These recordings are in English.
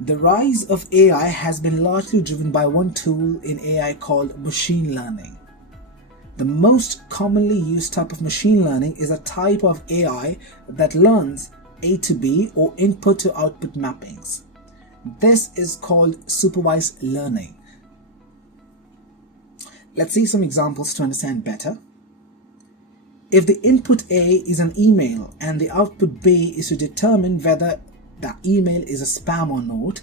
The rise of AI has been largely driven by one tool in AI called machine learning. The most commonly used type of machine learning is a type of AI that learns A to B or input to output mappings. This is called supervised learning. Let's see some examples to understand better. If the input A is an email and the output B is to determine whether the email is a spam or not,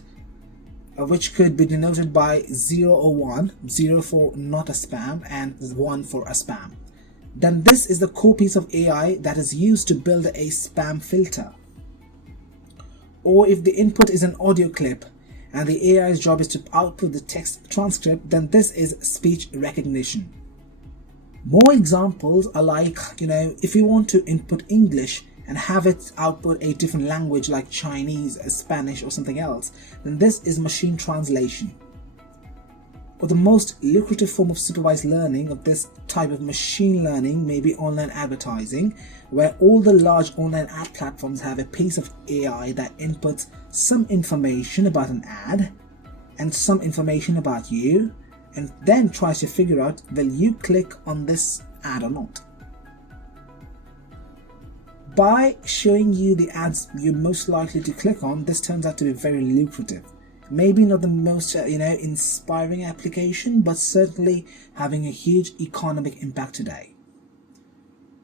which could be denoted by 0 or 1, 0 for not a spam and 1 for a spam, then this is the core piece of AI that is used to build a spam filter. Or if the input is an audio clip and the AI's job is to output the text transcript, then this is speech recognition. More examples are like, if you want to input English and have it output a different language like Chinese, Spanish or something else, then this is machine translation. Or the most lucrative form of supervised learning of this type of machine learning may be online advertising, where all the large online ad platforms have a piece of AI that inputs some information about an ad and some information about you, and then tries to figure out will you click on this ad or not. By showing you the ads you're most likely to click on, this turns out to be very lucrative. Maybe not the most inspiring application, but certainly having a huge economic impact today.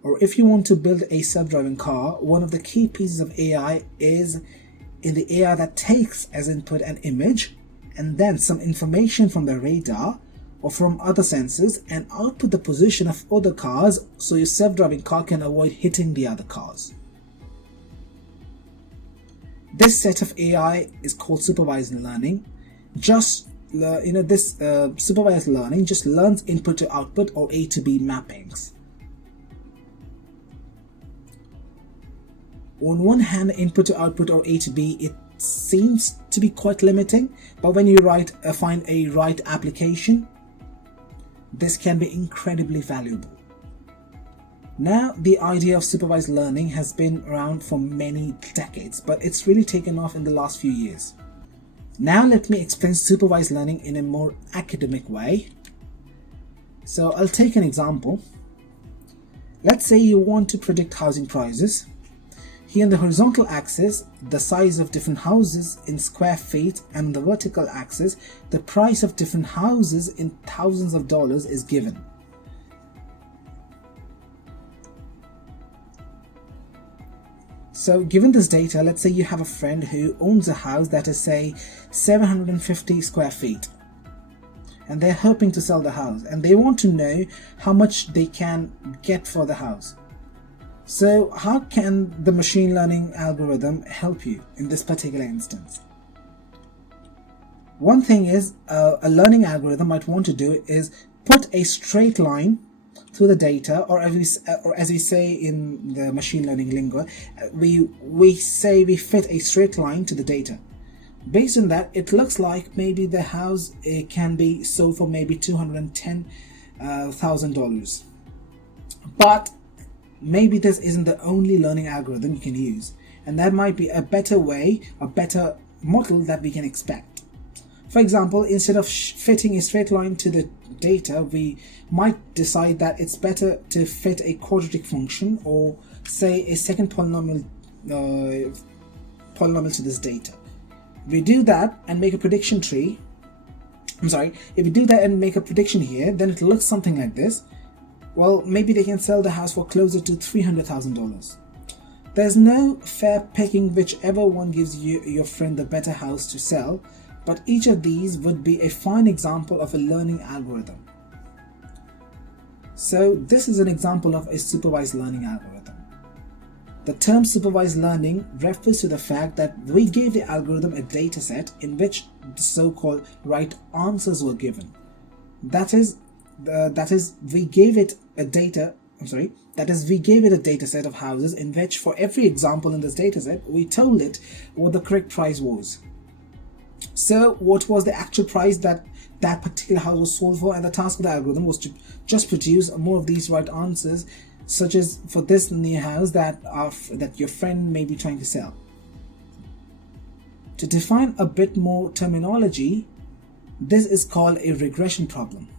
Or if you want to build a self-driving car, one of the key pieces of AI is in the AI that takes as input an image and then some information from the radar or from other sensors and output the position of other cars so your self-driving car can avoid hitting the other cars. This set of AI is called supervised learning. Supervised learning just learns input to output or A to B mappings. On one hand, input to output or A to B, it seems to be quite limiting, but when you find a right application, this can be incredibly valuable. Now, the idea of supervised learning has been around for many decades, but it's really taken off in the last few years. Now, let me explain supervised learning in a more academic way. So, I'll take an example. Let's say you want to predict housing prices. Here on the horizontal axis, the size of different houses in square feet, and on the vertical axis, the price of different houses in thousands of dollars is given. So given this data, let's say you have a friend who owns a house that is, say, 750 square feet. And they're hoping to sell the house and they want to know how much they can get for the house. So how can the machine learning algorithm help you in this particular instance? One thing is a learning algorithm might want to do is put a straight line through the data, or as we say in the machine learning lingo, we say we fit a straight line to the data. Based on that, it looks like maybe the house can be sold for maybe $210,000. But maybe this isn't the only learning algorithm you can use, and that might be a better way, a better model that we can expect. For example, instead of fitting a straight line to the data, we might decide that it's better to fit a quadratic function or say a second polynomial to this data. If we do that and make a prediction tree, if we do that and make a prediction here, then it looks something like this. Well, maybe they can sell the house for closer to $300,000. There's no fair picking whichever one gives you your friend the better house to sell, but each of these would be a fine example of a learning algorithm. So this is an example of a supervised learning algorithm. The term supervised learning refers to the fact that we gave the algorithm a data set in which the so-called right answers were given. That is, we gave it a data set of houses in which for every example in this data set, we told it what the correct price was. So what was the actual price that particular house was sold for, and the task of the algorithm was to just produce more of these right answers, such as for this new house that your friend may be trying to sell. To define a bit more terminology, this is called a regression problem.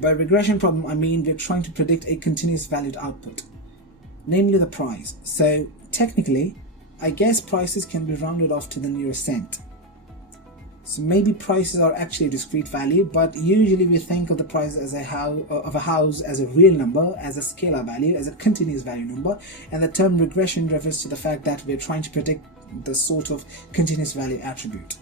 By regression problem, I mean we're trying to predict a continuous valued output, namely the price. So technically, I guess prices can be rounded off to the nearest cent. So maybe prices are actually a discrete value, but usually we think of the price as a house as a real number, as a scalar value, as a continuous value number, and the term regression refers to the fact that we're trying to predict the sort of continuous value attribute.